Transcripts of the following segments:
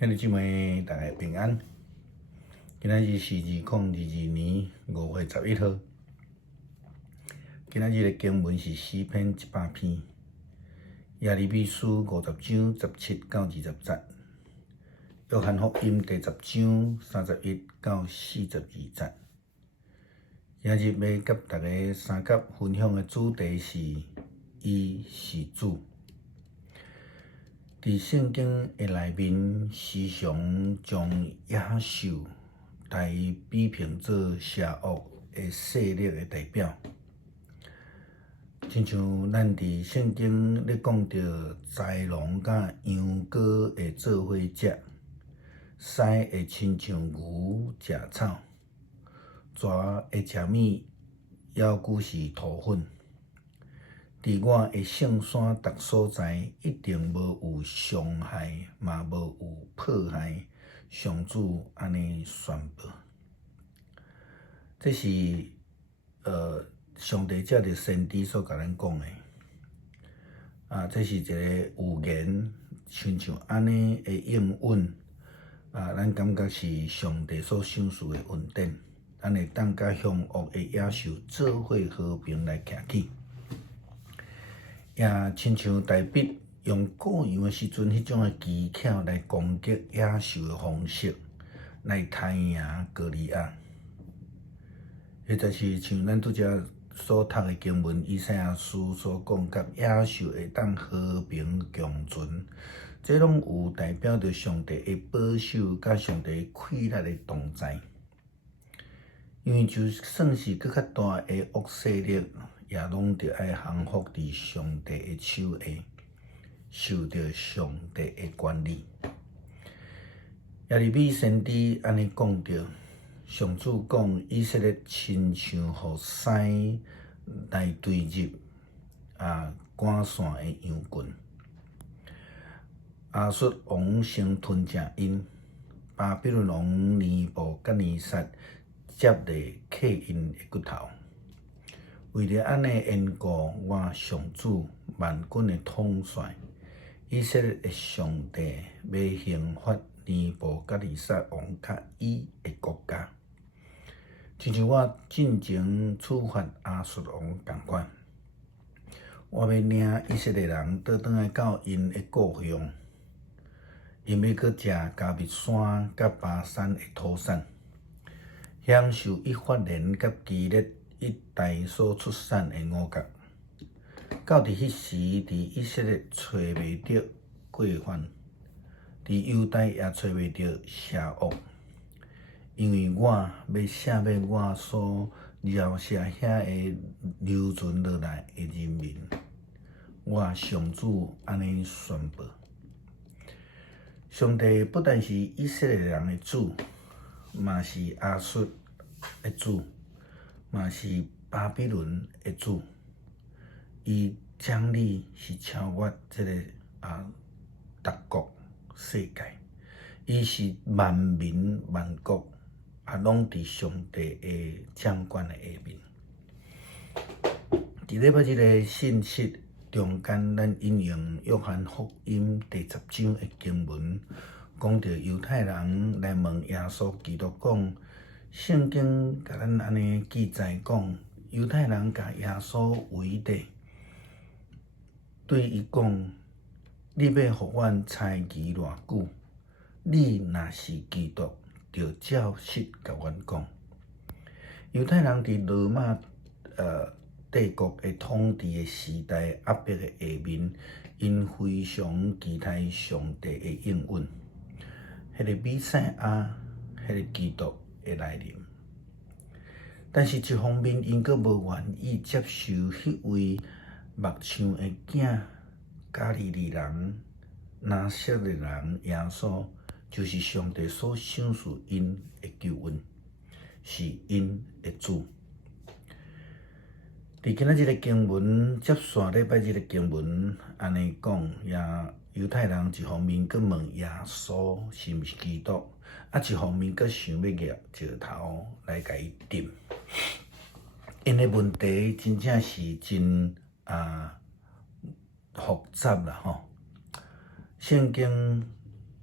兄弟姊妹，大家平安。今仔日是2022年5月11号。今仔日的经文是诗篇100篇，耶利米书50章17到20节，约翰福音第10章31到42节。今日要甲大家三角分享的主题是“伊是主”。伫圣经的内面，时常将野兽来比评做邪恶的势力的代表，亲像咱伫圣经咧讲到豺狼甲羊羔会做伙食，狮会亲像牛食草，蛇会食物，犹古是土粉。伫我的圣山逐所在，一定无有伤害，嘛无有迫害。上主安尼宣布，这是上帝借着先知所甲咱讲的。这是一个预言，亲像安尼的应允。咱感觉是上帝所赏赐的恩典，咱会当甲凶恶的野兽做伙和平来行起。也亲像大笔用过羊的时阵，迄种的技巧来攻击野兽的方式，来杀赢歌利亚。迄就是像咱拄则所读的经文，以赛亚书所讲，甲野兽会当和平共存，这拢有代表着上帝的保守，甲上帝的气力的同在。因为就算是搁较大的恶势力，也拢着爱降服伫上帝的手下，受着上帝的管理。耶利米先知安尼讲着，上主讲以色列亲像互狮来追入赶线的羊群，亚述王先吞食因，巴比伦王尼布甲尼撒接连克因的骨头。为了安尼缘故，我上主万军的统帅，以色列的上帝要刑罚尼布甲尼撒王甲伊的国家，亲像我进前处罚亚述王同款。我要领以色列人倒转来到因的故乡，因要搁食加密山甲巴山的土产，享受以法莲甲基列一带所出产的五角。到伫迄时，伫以色列找袂着过犯，伫犹大也找袂着邪恶，因为我要赦免我所饶赦遐个流存落来的人民。我上主安尼宣布，上帝不但是以色列人的主，嘛是亚述的主，嘛是巴比伦的主。伊将你是超越这个各国世界，伊是万民万国拢伫上帝的掌管的下面。伫礼拜日的信息中间，咱引用约翰福音第10章的经文，讲到犹太人来问耶稣基督讲，圣经甲咱安尼记载讲，犹太人甲耶稣为敌，对伊讲：你要互阮猜疑偌久？你若是基督，就照实甲阮讲。犹太人伫罗马帝国的统治的时代压迫的下面，因非常期待上帝的应允，迄个弥赛亚，迄个基督的来临。但是一方面，因阁无愿意接受迄位目像的囝加利利人、拿撒勒人耶稣，就是上帝所赏赐因的救恩，是因的主。伫今仔日的经文接续礼拜日的经文，安尼讲，犹太人一方面阁问耶稣是毋是基督，一方面阁想要举石头来甲伊钉。因的问题真正是真复杂啦吼。圣经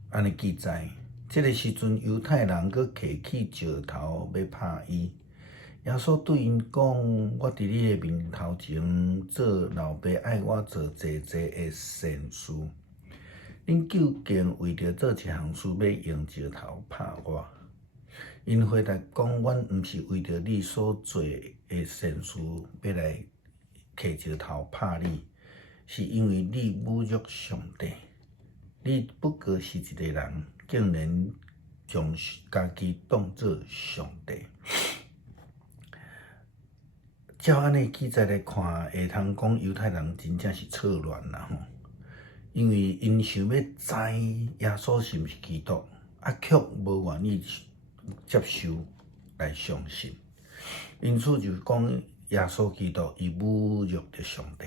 安尼记载，即个时阵犹太人佫摕起石头要拍伊。耶稣对因讲：我伫你的面头前做老爸爱我做济济的善事，恁究竟为着做一项事要用石头拍我？因回答讲：阮毋是为着你所做的善事要来摕石头拍你，是因为你侮辱上帝。你不过是一个人，竟然将家己当作上帝。照安尼记载来看，会通讲犹太人真正是错乱啦吼，因为因想要知耶稣是毋是基督，却无愿意接受来相信，因此就讲耶稣基督伊侮辱着上帝。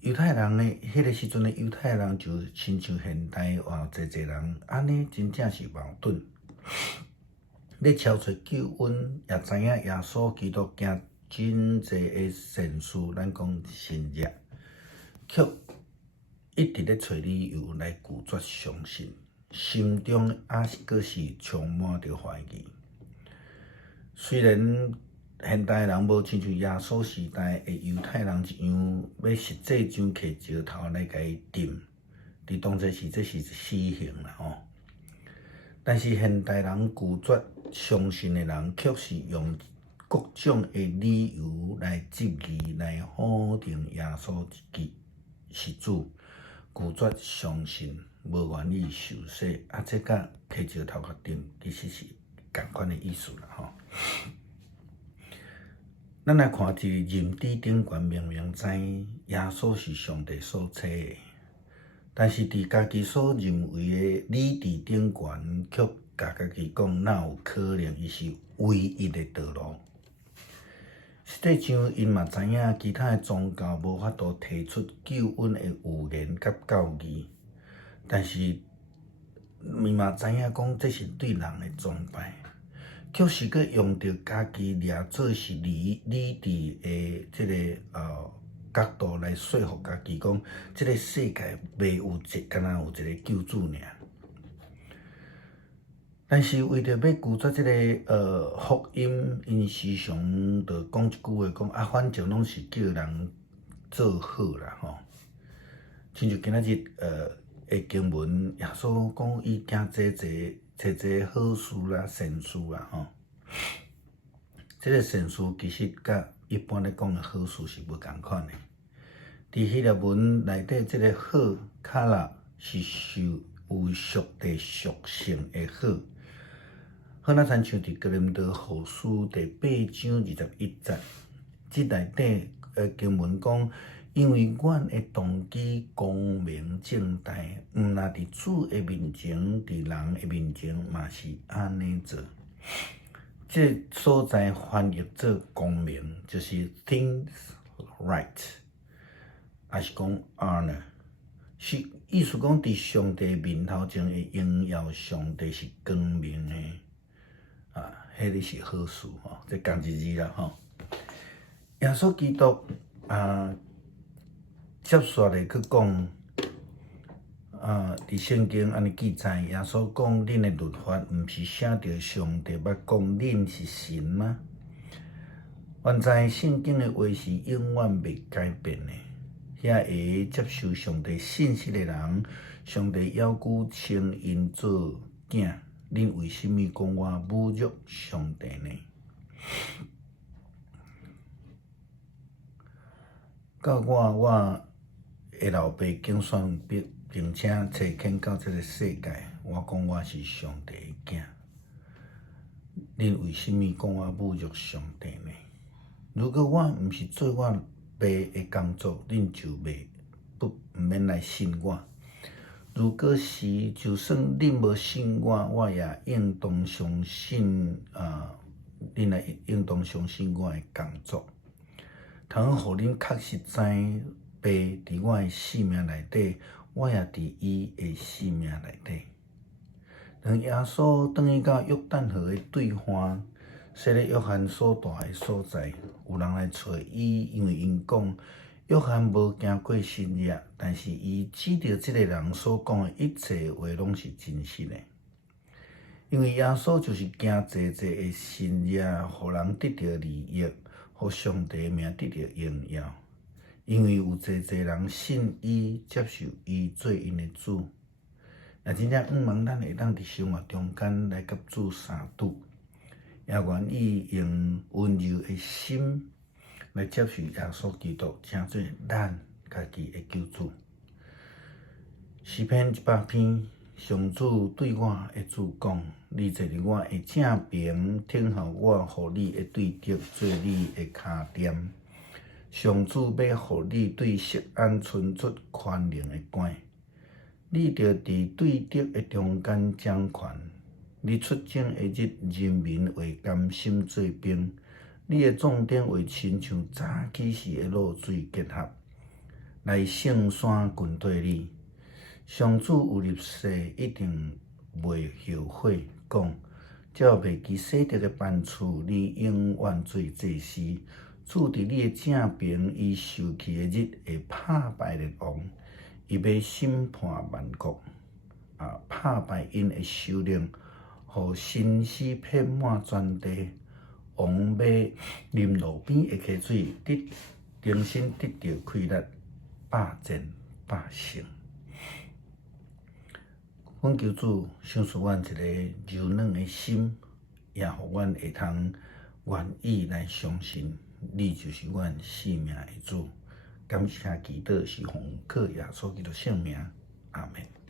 犹太人呢，迄个时阵的犹太人就亲像现代济人，安尼真正是矛盾。要超出救恩，也知影耶稣基督行真济的善事，咱讲神业，却一直咧找理由来拒绝相信，心中阁是充满着怀疑。虽然现代人无亲像耶稣时代的犹太人一样，要实际上摕石头来甲伊钉，伫当这是死刑啦吼。但是现代人拒绝相信的人，却是用各种的理由来质疑、来否定耶稣是主，拒绝相信，无愿意受洗，这甲摕石头甲钉，其实是同款的意思啦吼。咱来看一认知顶悬，明明知耶稣是上帝所赐的，但是伫家己所认为的理智顶悬，却甲家己讲，哪有可能伊是唯一的道路？实际上，因嘛知影其他的宗教无法度提出救恩的预言甲教义，但是伊嘛知影讲这是对人的崇拜。却是佮用着家己掠做是理智的即个角度来说服家己，讲即个世界袂有敢若有一个救主尔。但是为着要拒绝即个福音，因时常着讲一句话，讲反正拢是叫人做好啦吼。亲像今仔日的经文，耶稣讲伊行济好事啦、善事啦吼。即个善事其实甲一般咧讲的好事是无共款的。伫希腊文内底，即个好卡拉是有属地属性的好。好，咱亲像伫哥林多后书第8章21节，即内底经文讲。因为阮的动机光明正大，毋若伫主的面前，伫人的面前嘛是安尼做。这所在翻译做光明，就是 things right， 还是讲 honor， 是意思讲伫上帝面头前会荣耀上帝是光明的，迄个是好事吼，这同一字啦吼。耶稣基督接续来去讲，伫圣经安尼记载，耶稣讲：恁的律法毋是写着上帝捌讲恁是神吗？原在圣经的话是永远袂改变的。遐会接受上帝信息的人，上帝要求称因做囝，恁为甚物讲我侮辱上帝呢？到我的老爸竞选并且找拣到这个世界，我讲我是上帝的囝，恁为甚物讲我侮辱上帝呢？如果我毋是做我爸的工作，恁就毋免来信我。如果是就算恁无信我，我也应当相信恁也应当相信我的工作，通互恁确实知爸伫我的生命内底，我也伫伊的生命内底。当耶稣转去到约旦河的对岸，洗礼约翰所住的所在，有人来找伊，因为因讲约翰无行过新约，但是伊指着即个人所讲的一切话拢是真实的。因为耶稣就是行济济的新约，互人得到利益，互上帝名得到荣耀。因为有济济人信伊，接受伊做因的主。也真正毋望咱会当伫生活中间来甲主相拄，也愿意用温柔的心来接受耶稣基督，成做咱家己的救主。诗篇100篇，上主对我的主讲：你坐伫我的正边，听候我，互你的对敌做你的脚垫。上主要互你对锡安伸出宽容的管，你着伫对敌的中间掌权。你出征的日，人民会甘心做兵。你的壮丁会亲像早起时的露水结合，来胜山军队里。上主有立誓，一定袂后悔。讲，照袂记洗着的班处，你永远做祭司。主伫你的正边，伊受气的日会拍败列王，伊要审判万国，拍败因的首领，互生死遍满全地。王要啉路边的溪水，重新得到气力，百战百胜。阮求主赏赐阮一个柔软的心，也互阮会通愿意来相信，你就是阮性命的主。感谢祈祷是奉靠耶稣基督圣名，阿门。